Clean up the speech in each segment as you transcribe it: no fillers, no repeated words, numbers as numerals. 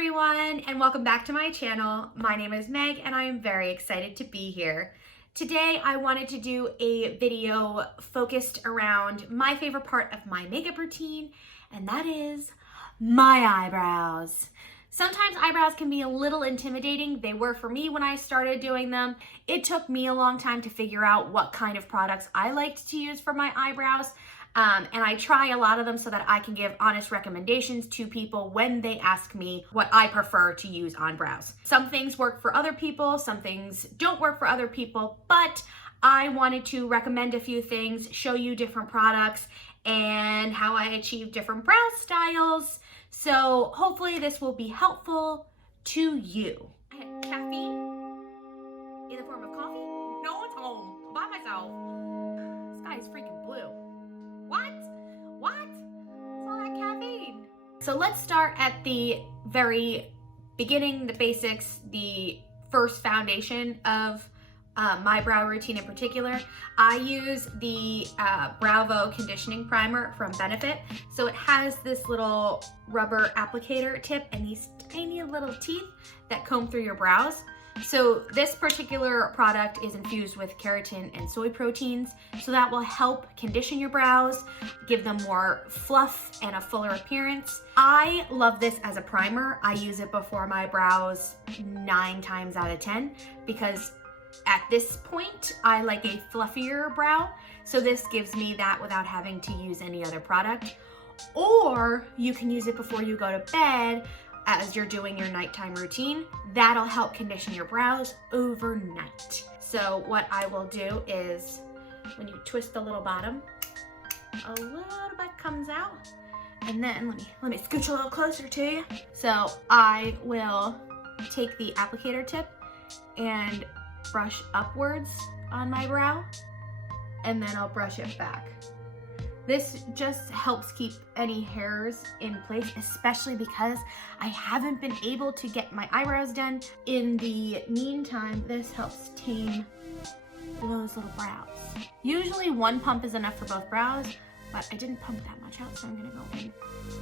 everyone, and welcome back to my channel. My name is Meg and I am very excited to be here. Today I wanted to do a video focused around my favorite part of my makeup routine, and that is my eyebrows. Sometimes eyebrows can be a little intimidating. They were for me when I started doing them. It took me a long time to figure out what kind of products I liked to use for my eyebrows. And I try a lot of them so that I can give honest recommendations to people when they ask me what I prefer to use on brows. Some things work for other people, some things don't work for other people, but I wanted to recommend a few things, show you different products, and how I achieve different brow styles. So hopefully this will be helpful to you. I had caffeine in the form of coffee. No one's home, by myself. This guy is freaking blue. What? It's all that caffeine. So let's start at the very beginning, the basics, the first foundation of my brow routine in particular. I use the Bravo Conditioning Primer from Benefit. So it has this little rubber applicator tip and these tiny little teeth that comb through your brows. So this particular product is infused with keratin and soy proteins, so that will help condition your brows, give them more fluff and a fuller appearance. I love this as a primer. I use it before my brows 9 times out of 10 because at this point I like a fluffier brow, so this gives me that without having to use any other product. Or you can use it before you go to bed as you're doing your nighttime routine. That'll help condition your brows overnight. So what I will do is when you twist the little bottom, a little bit comes out, and then let me scooch a little closer to you. So I will take the applicator tip and brush upwards on my brow, and then I'll brush it back. This just helps keep any hairs in place, especially because I haven't been able to get my eyebrows done. In the meantime, this helps tame those little brows. Usually 1 pump is enough for both brows, but I didn't pump that much out, so I'm gonna go in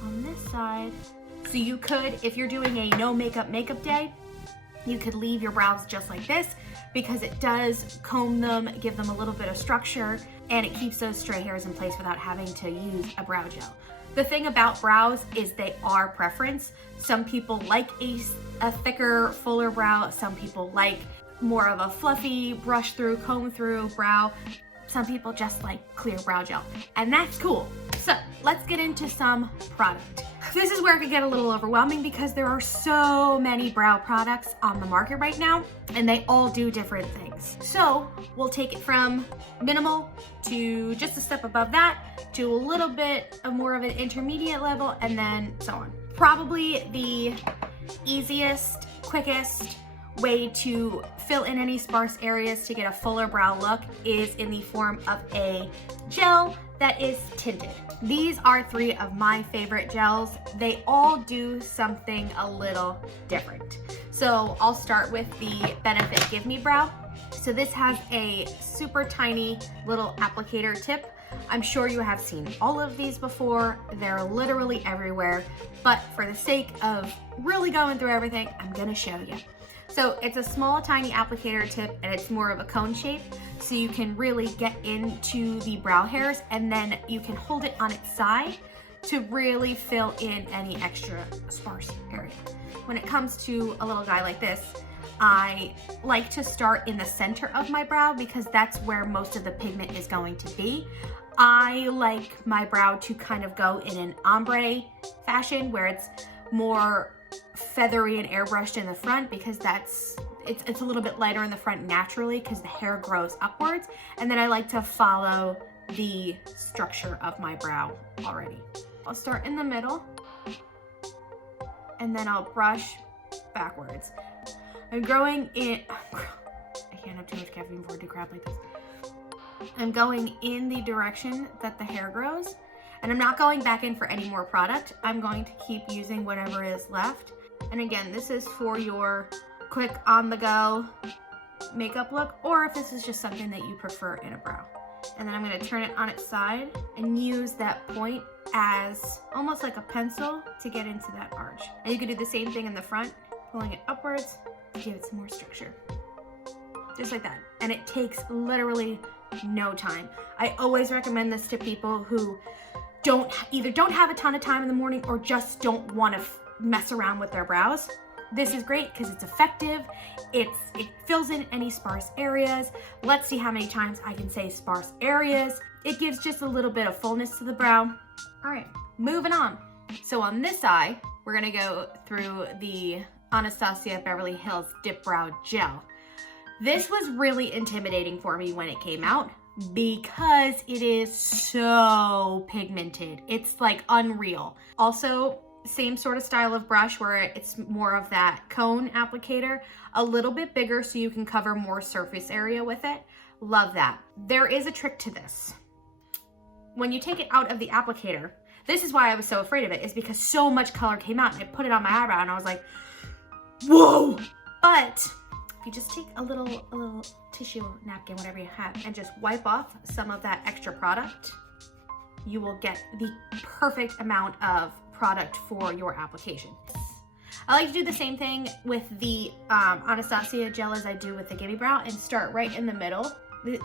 on this side. So you could, if you're doing a no makeup day, you could leave your brows just like this because it does comb them, give them a little bit of structure, and it keeps those stray hairs in place without having to use a brow gel. The thing about brows is they are preference. Some people like a thicker, fuller brow. Some people like more of a fluffy, brush through, comb through brow. Some people just like clear brow gel, and that's cool. So let's get into some product. This is where it could get a little overwhelming because there are so many brow products on the market right now, and they all do different things. So we'll take it from minimal to just a step above that to a little bit of more of an intermediate level, and then so on. Probably the easiest, quickest way to fill in any sparse areas to get a fuller brow look is in the form of a gel that is tinted. These are 3 of my favorite gels. They all do something a little different. So I'll start with the Benefit Gimmie Brow. So this has a super tiny little applicator tip. I'm sure you have seen all of these before. They're literally everywhere, but for the sake of really going through everything, I'm gonna show you. So it's a small, tiny applicator tip, and it's more of a cone shape, so you can really get into the brow hairs, and then you can hold it on its side to really fill in any extra sparse area. When it comes to a little guy like this, I like to start in the center of my brow because that's where most of the pigment is going to be. I like my brow to kind of go in an ombre fashion where it's more feathery and airbrushed in the front because it's a little bit lighter in the front naturally because the hair grows upwards, and then I like to follow the structure of my brow already. I'll start in the middle and then I'll brush backwards. I'm growing in, I can't have too much caffeine before I do crap like this. I'm going in the direction that the hair grows, and I'm not going back in for any more product. I'm going to keep using whatever is left. And again, this is for your quick on-the-go makeup look, or if this is just something that you prefer in a brow. And then I'm gonna turn it on its side and use that point as almost like a pencil to get into that arch. And you can do the same thing in the front, pulling it upwards to give it some more structure. Just like that. And it takes literally no time. I always recommend this to people who either don't have a ton of time in the morning or just don't want to mess around with their brows. This is great because it's effective. It fills in any sparse areas. Let's see how many times I can say sparse areas. It gives just a little bit of fullness to the brow. All right, moving on. So on this eye, we're gonna go through the Anastasia Beverly Hills Dip Brow Gel. This was really intimidating for me when it came out because it is so pigmented. It's like unreal. Also, same sort of style of brush where it's more of that cone applicator, a little bit bigger so you can cover more surface area with it. Love that. There is a trick to this. When you take it out of the applicator, this is why I was so afraid of it, is because so much color came out and I put it on my eyebrow and I was like, whoa! But if you just take a little tissue napkin, whatever you have, and just wipe off some of that extra product, you will get the perfect amount of product for your application. I like to do the same thing with the Anastasia gel as I do with the Gimmie Brow and start right in the middle.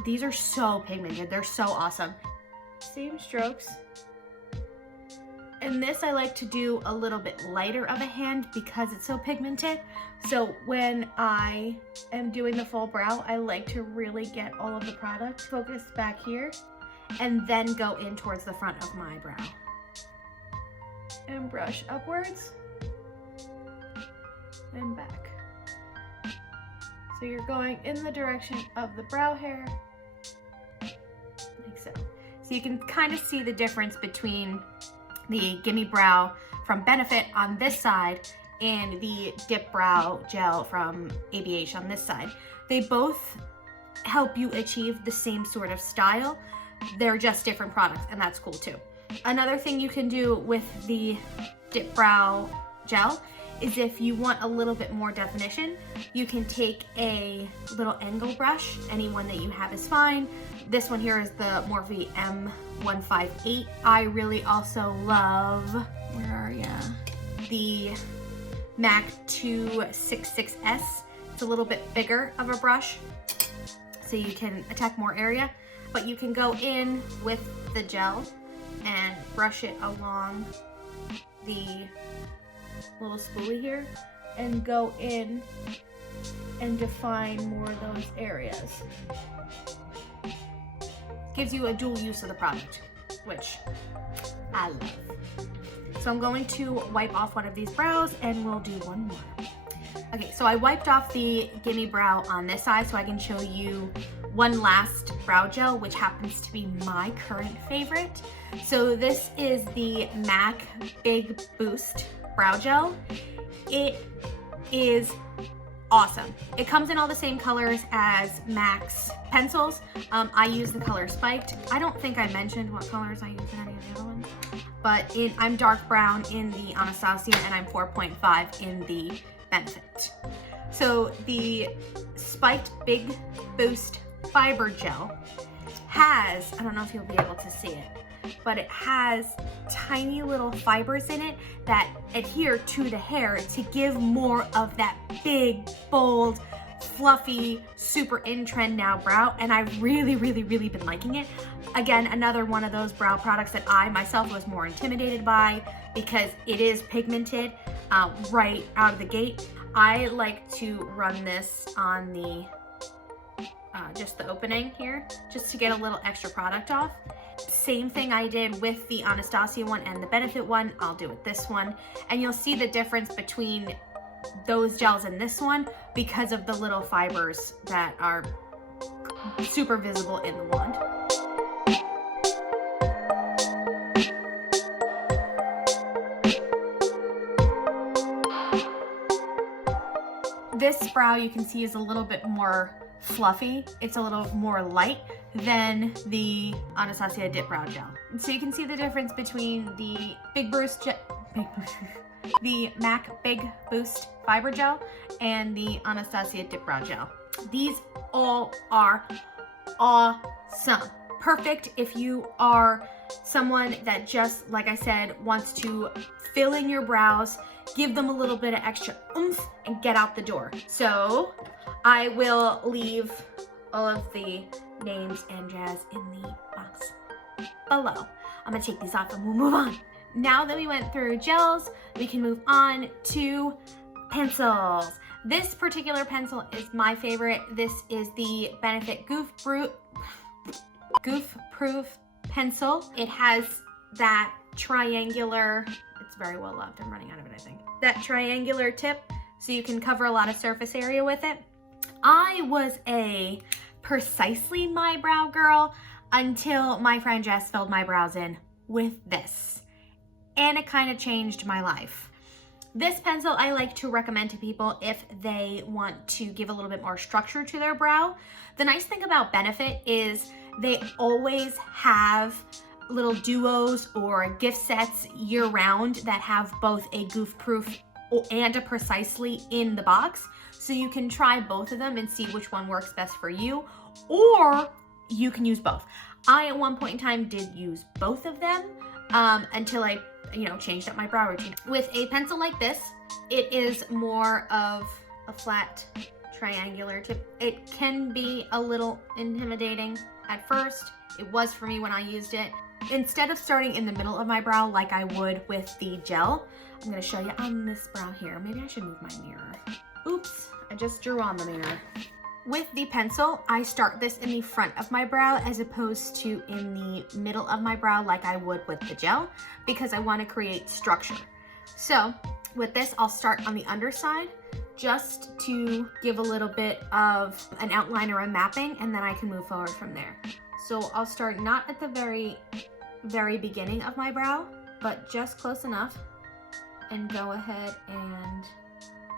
These are so pigmented, they're so awesome. Same strokes. And this I like to do a little bit lighter of a hand because it's so pigmented. So when I am doing the full brow, I like to really get all of the product focused back here and then go in towards the front of my brow. And brush upwards and back. So you're going in the direction of the brow hair, like so. So you can kind of see the difference between the Gimmie Brow from Benefit on this side and the Dip Brow Gel from ABH on this side. They both help you achieve the same sort of style. They're just different products, and that's cool too. Another thing you can do with the Dip Brow Gel is if you want a little bit more definition, you can take a little angle brush. Any one that you have is fine. This one here is the Morphe M158. I really also love, where are ya? The MAC 266S. It's a little bit bigger of a brush, so you can attack more area, but you can go in with the gel and brush it along the little spoolie here and go in and define more of those areas. Gives you a dual use of the product, which I love. So I'm going to wipe off one of these brows and we'll do one more. Okay, so I wiped off the Gimmie Brow on this side so I can show you one last brow gel, which happens to be my current favorite. So this is the MAC Big Boost Brow Gel. It is awesome. It comes in all the same colors as MAC's pencils. I use the color Spiked. I don't think I mentioned what colors I use in any of the other ones, but I'm dark brown in the Anastasia and I'm 4.5 in the Benefit. So the Spiked Big Boost Fibre Gel has, I don't know if you'll be able to see it, but it has tiny little fibers in it that adhere to the hair to give more of that big, bold, fluffy, super in trend now brow, and I've really been liking it. Again, another one of those brow products that I myself was more intimidated by because it is pigmented right out of the gate. I like to run this on the just the opening here, just to get a little extra product off. Same thing I did with the Anastasia one and the Benefit one, I'll do with this one. And you'll see the difference between those gels and this one because of the little fibers that are super visible in the wand. This brow you can see is a little bit more fluffy. It's a little more light than the Anastasia Dip Brow Gel. So you can see the difference between the the MAC Big Boost Fibre Gel and the Anastasia Dip Brow Gel. These all are awesome. Perfect if you are someone that just, like I said, wants to fill in your brows, give them a little bit of extra oomph, and get out the door. So I will leave all of the names and jazz in the box below. I'm gonna take these off and we'll move on. Now that we went through gels, we can move on to pencils. This particular pencil is my favorite. This is the Benefit Goof Proof pencil. It has that triangular, it's very well loved, I'm running out of it I think. That triangular tip, so you can cover a lot of surface area with it. I was a precisely my brow girl until my friend Jess filled my brows in with this. And it kind of changed my life. This pencil I like to recommend to people if they want to give a little bit more structure to their brow. The nice thing about Benefit is they always have little duos or gift sets year round that have both a goof proof and a precisely in the box. So you can try both of them and see which one works best for you, or you can use both. I at one point in time did use both of them until I changed up my brow routine. With a pencil like this, it is more of a flat triangular tip. It can be a little intimidating at first. It was for me when I used it. Instead of starting in the middle of my brow like I would with the gel, I'm gonna show you on this brow here. Maybe I should move my mirror. Oops, I just drew on the mirror. With the pencil, I start this in the front of my brow as opposed to in the middle of my brow like I would with the gel, because I want to create structure. So with this, I'll start on the underside just to give a little bit of an outline or a mapping, and then I can move forward from there. So I'll start not at the very beginning of my brow, but just close enough, and go ahead and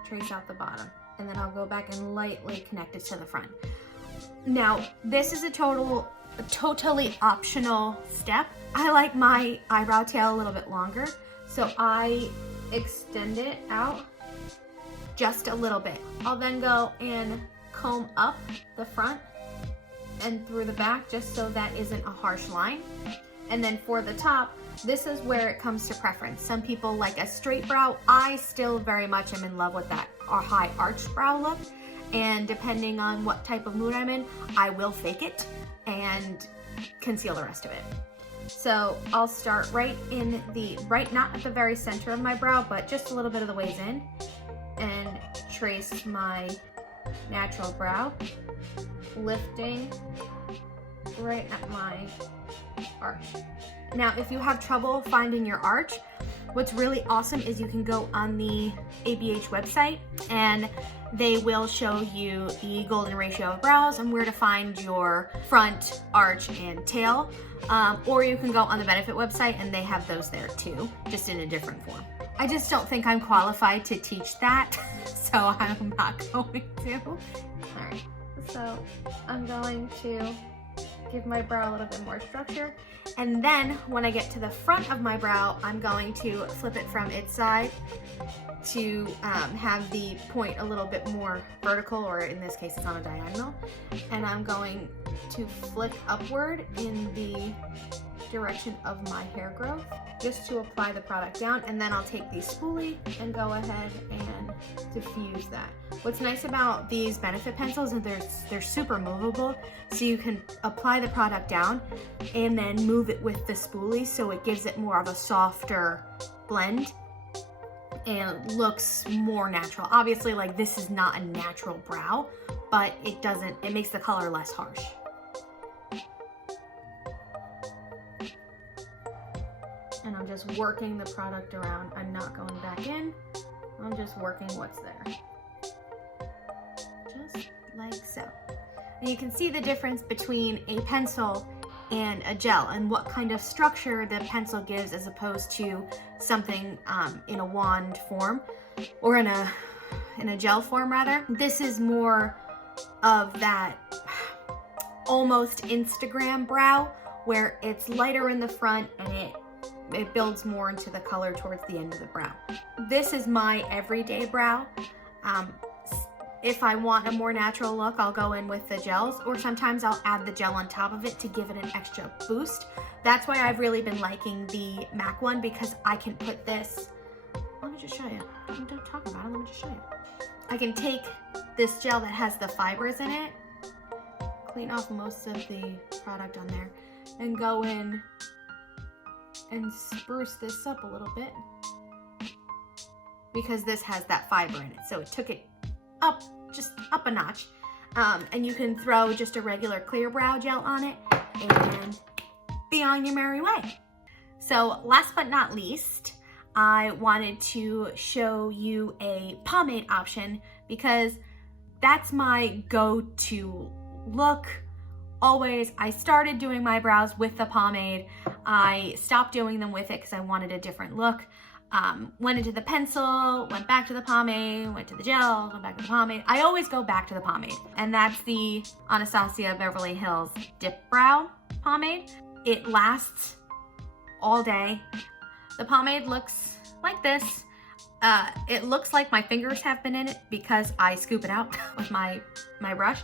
trace out the bottom. And then I'll go back and lightly connect it to the front. Now, this is a totally optional step. I like my eyebrow tail a little bit longer, so I extend it out just a little bit. I'll then go and comb up the front and through the back just so that isn't a harsh line. And then for the top, this is where it comes to preference. Some people like a straight brow. I still very much am in love with that high arched brow look. And depending on what type of mood I'm in, I will fake it and conceal the rest of it. So I'll start right not at the very center of my brow, but just a little bit of the ways in, and trace my natural brow, lifting right at my arch. Now, if you have trouble finding your arch, what's really awesome is you can go on the ABH website and they will show you the golden ratio of brows and where to find your front, arch, and tail. Or you can go on the Benefit website and they have those there too, just in a different form. I just don't think I'm qualified to teach that, so I'm not going to. All right, so I'm going to give my brow a little bit more structure. And then when I get to the front of my brow, I'm going to flip it from its side to have the point a little bit more vertical, or in this case, it's on a diagonal. And I'm going to flick upward in the direction of my hair growth just to apply the product down, and then I'll take the spoolie and go ahead and diffuse that. What's nice about these Benefit pencils is they're super movable, so you can apply the product down and then move it with the spoolie, so it gives it more of a softer blend and looks more natural. Obviously, like, this is not a natural brow, but it makes the color less harsh. And I'm just working the product around. I'm not going back in. I'm just working what's there. Just like so. And you can see the difference between a pencil and a gel and what kind of structure the pencil gives as opposed to something in a wand form, or in a gel form rather. This is more of that almost Instagram brow where it's lighter in the front and it builds more into the color towards the end of the brow. This is my everyday brow. if I want a more natural look, I'll go in with the gels, or sometimes I'll add the gel on top of it to give it an extra boost. That's why I've really been liking the MAC one, because I can put this, let me just show you. I'm done talking about it, let me just show you. I can take this gel that has the fibers in it, clean off most of the product on there, and go in and spruce this up a little bit, because this has that fiber in it. So it took it up, just up a notch. And you can throw just a regular clear brow gel on it and be on your merry way. So last but not least, I wanted to show you a pomade option, because that's my go-to look. Always, I started doing my brows with the pomade. I stopped doing them with it because I wanted a different look. Went into the pencil, went back to the pomade, went to the gel, went back to the pomade. I always go back to the pomade, and that's the Anastasia Beverly Hills Dip Brow Pomade. It lasts all day. The pomade looks like this. It looks like my fingers have been in it because I scoop it out with my brush.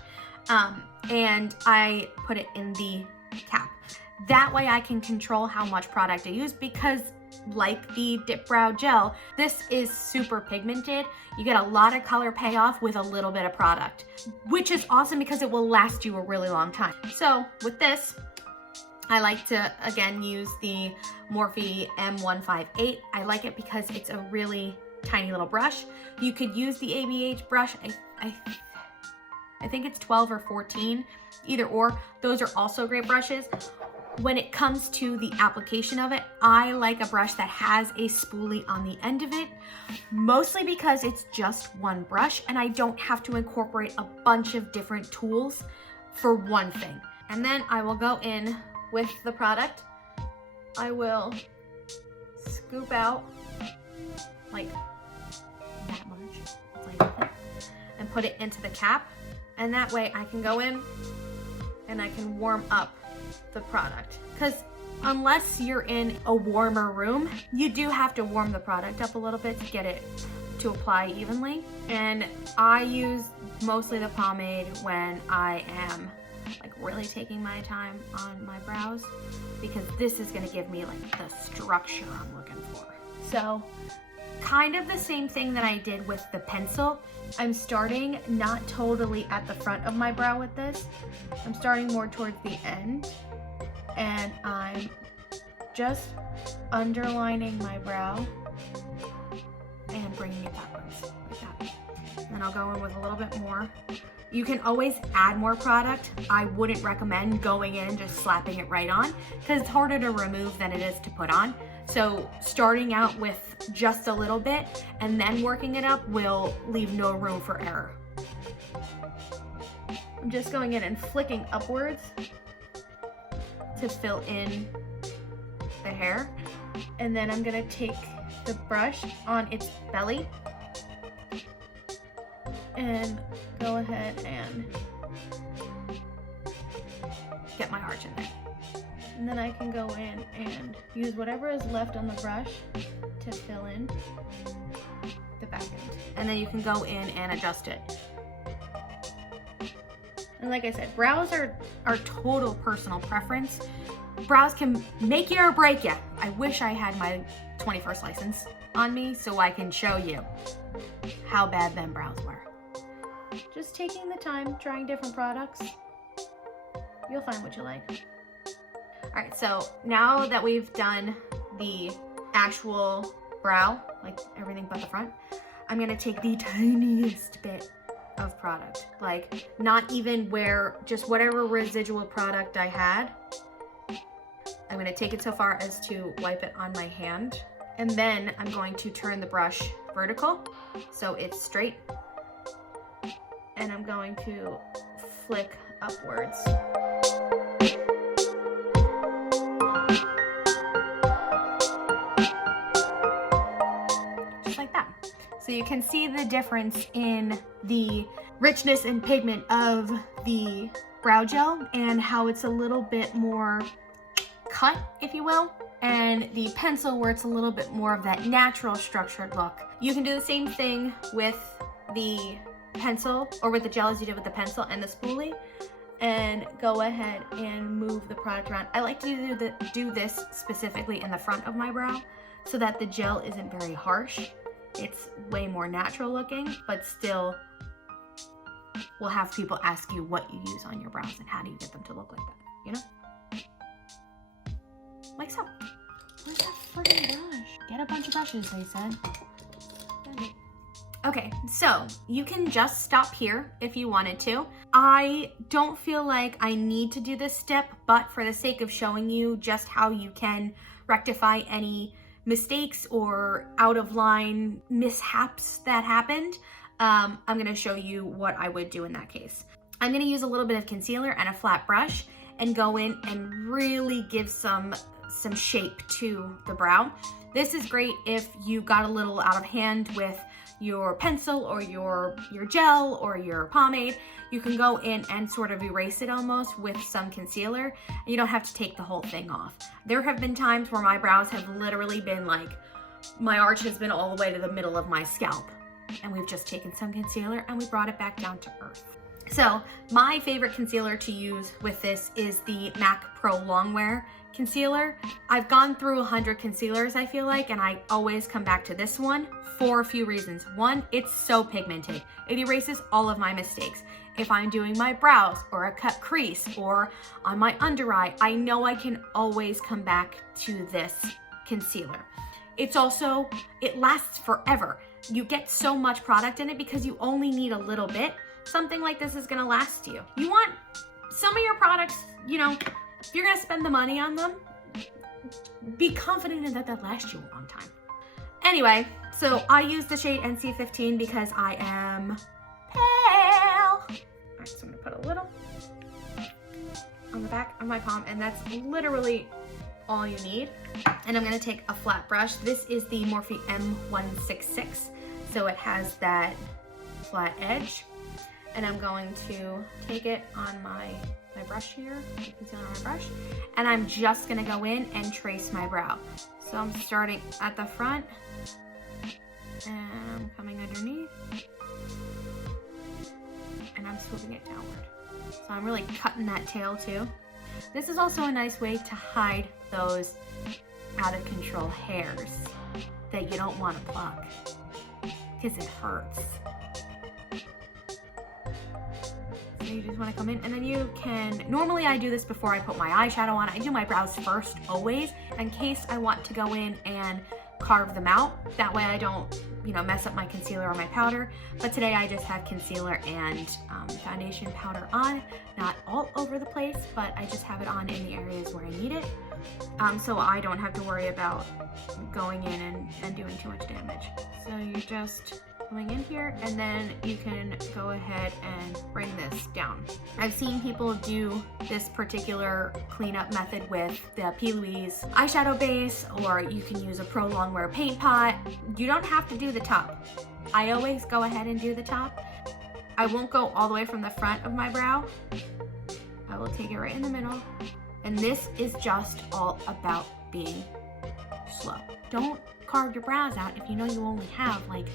And I put it in the cap. That way I can control how much product I use, because like the Dip Brow Gel, this is super pigmented. You get a lot of color payoff with a little bit of product, which is awesome because it will last you a really long time. So with this, I like to, again, use the Morphe M158. I like it because it's a really tiny little brush. You could use the ABH brush. I think it's 12 or 14, either or. Those are also great brushes. When it comes to the application of it, I like a brush that has a spoolie on the end of it, mostly because it's just one brush and I don't have to incorporate a bunch of different tools for one thing. And then I will go in with the product. I will scoop out like that much, like that, and put it into the cap. And that way I can go in and I can warm up the product. Because unless you're in a warmer room, you do have to warm the product up a little bit to get it to apply evenly. And I use mostly the pomade when I am like really taking my time on my brows, because this is going to give me like the structure I'm looking for. So kind of the same thing that I did with the pencil. I'm starting not totally at the front of my brow with this. I'm starting more towards the end, and I'm just underlining my brow and bringing it backwards like that. And then I'll go in with a little bit more. You can always add more product. I wouldn't recommend going in just slapping it right on, because it's harder to remove than it is to put on. So starting out with just a little bit and then working it up will leave no room for error. I'm just going in and flicking upwards to fill in the hair. And then I'm gonna take the brush on its belly and go ahead and get my arch in there. And then I can go in and use whatever is left on the brush to fill in the back end. And then you can go in and adjust it. And like I said, brows are total personal preference. Brows can make you or break you. I wish I had my 21st license on me so I can show you how bad them brows were. Just taking the time, trying different products, you'll find what you like. All right, so now that we've done the actual brow, like everything but the front, I'm gonna take the tiniest bit of product, like not even where, just whatever residual product I had. I'm gonna take it so far as to wipe it on my hand, and then I'm going to turn the brush vertical so it's straight, and I'm going to flick upwards. So you can see the difference in the richness and pigment of the brow gel and how it's a little bit more cut, if you will, and the pencil where it's a little bit more of that natural structured look. You can do the same thing with the pencil or with the gel as you did with the pencil and the spoolie, and go ahead and move the product around. I like to do this specifically in the front of my brow so that the gel isn't very harsh. It's way more natural looking, but still will have people ask you what you use on your brows and how do you get them to look like that, you know? Like so. Where's that friggin' brush? Get a bunch of brushes, they said. Okay, so you can just stop here if you wanted to. I don't feel like I need to do this step, but for the sake of showing you just how you can rectify any mistakes or out of line mishaps that happened, I'm gonna show you what I would do in that case. I'm gonna use a little bit of concealer and a flat brush and go in and really give some shape to the brow. This is great if you got a little out of hand with your pencil or your gel or your pomade. You can go in and sort of erase it almost with some concealer. You don't have to take the whole thing off. There have been times where my brows have literally been like, my arch has been all the way to the middle of my scalp, and we've just taken some concealer and we brought it back down to earth. So my favorite concealer to use with this is the MAC Pro Longwear concealer. I've gone through 100 concealers, I feel like, and I always come back to this one for a few reasons. One, it's so pigmented. It erases all of my mistakes. If I'm doing my brows or a cut crease or on my under eye, I know I can always come back to this concealer. It's also, it lasts forever. You get so much product in it because you only need a little bit. Something like this is gonna last you. You want some of your products, you know, if you're gonna spend the money on them, be confident in that they'll last you a long time. Anyway, so I use the shade NC15 because I am pale. All right, so I'm gonna put a little on the back of my palm, and that's literally all you need. And I'm gonna take a flat brush. This is the Morphe M166, so it has that flat edge. And I'm going to take it on my brush here, concealer on my brush, and I'm just gonna go in and trace my brow. So I'm starting at the front, and I'm coming underneath, and I'm swooping it downward. So I'm really cutting that tail too. This is also a nice way to hide those out of control hairs that you don't want to pluck, because it hurts. You just want to come in, and then you can, normally I do this before I put my eyeshadow on. I do my brows first always in case I want to go in and carve them out. That way I don't, you know, mess up my concealer or my powder. But today I just have concealer and foundation powder on, not all over the place, but I just have it on in the areas where I need it. So I don't have to worry about going in and doing too much damage. So you're just coming in here, and then you can go ahead and bring this down. I've seen people do this particular cleanup method with the P. Louise eyeshadow base, or you can use a Pro Longwear paint pot. You don't have to do the top. I always go ahead and do the top. I won't go all the way from the front of my brow. I will take it right in the middle. And this is just all about being slow. Don't carve your brows out if you know you only have like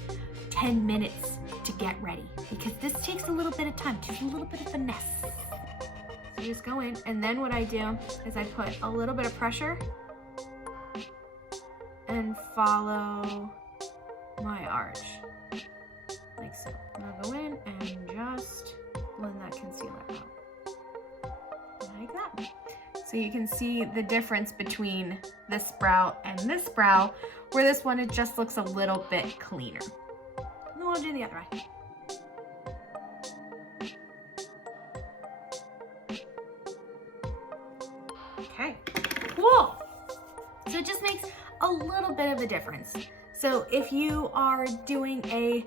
10 minutes to get ready, because this takes a little bit of time, just a little bit of finesse. So you just go in, and then what I do is I put a little bit of pressure and follow my arch, like so. And I'll go in and just blend that concealer out, like that. So you can see the difference between this brow and this brow, where this one, it just looks a little bit cleaner. And then we'll do the other eye. Okay, cool. So it just makes a little bit of a difference. So if you are doing a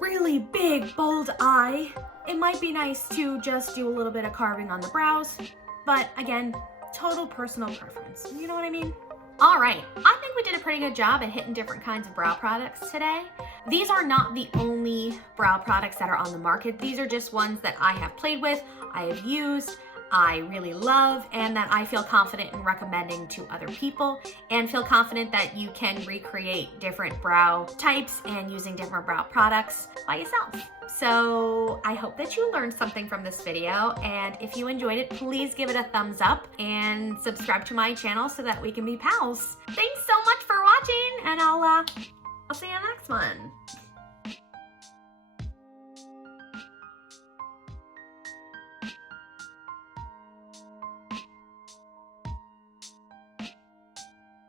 really big, bold eye, it might be nice to just do a little bit of carving on the brows. But again, total personal preference. You know what I mean? All right, I think we did a pretty good job at hitting different kinds of brow products today. These are not the only brow products that are on the market. These are just ones that I have played with, I have used. I really love and that I feel confident in recommending to other people, and feel confident that you can recreate different brow types and using different brow products by yourself. So I hope that you learned something from this video, and if you enjoyed it, please give it a thumbs up and subscribe to my channel so that we can be pals. Thanks so much for watching, and I'll see you in the next one.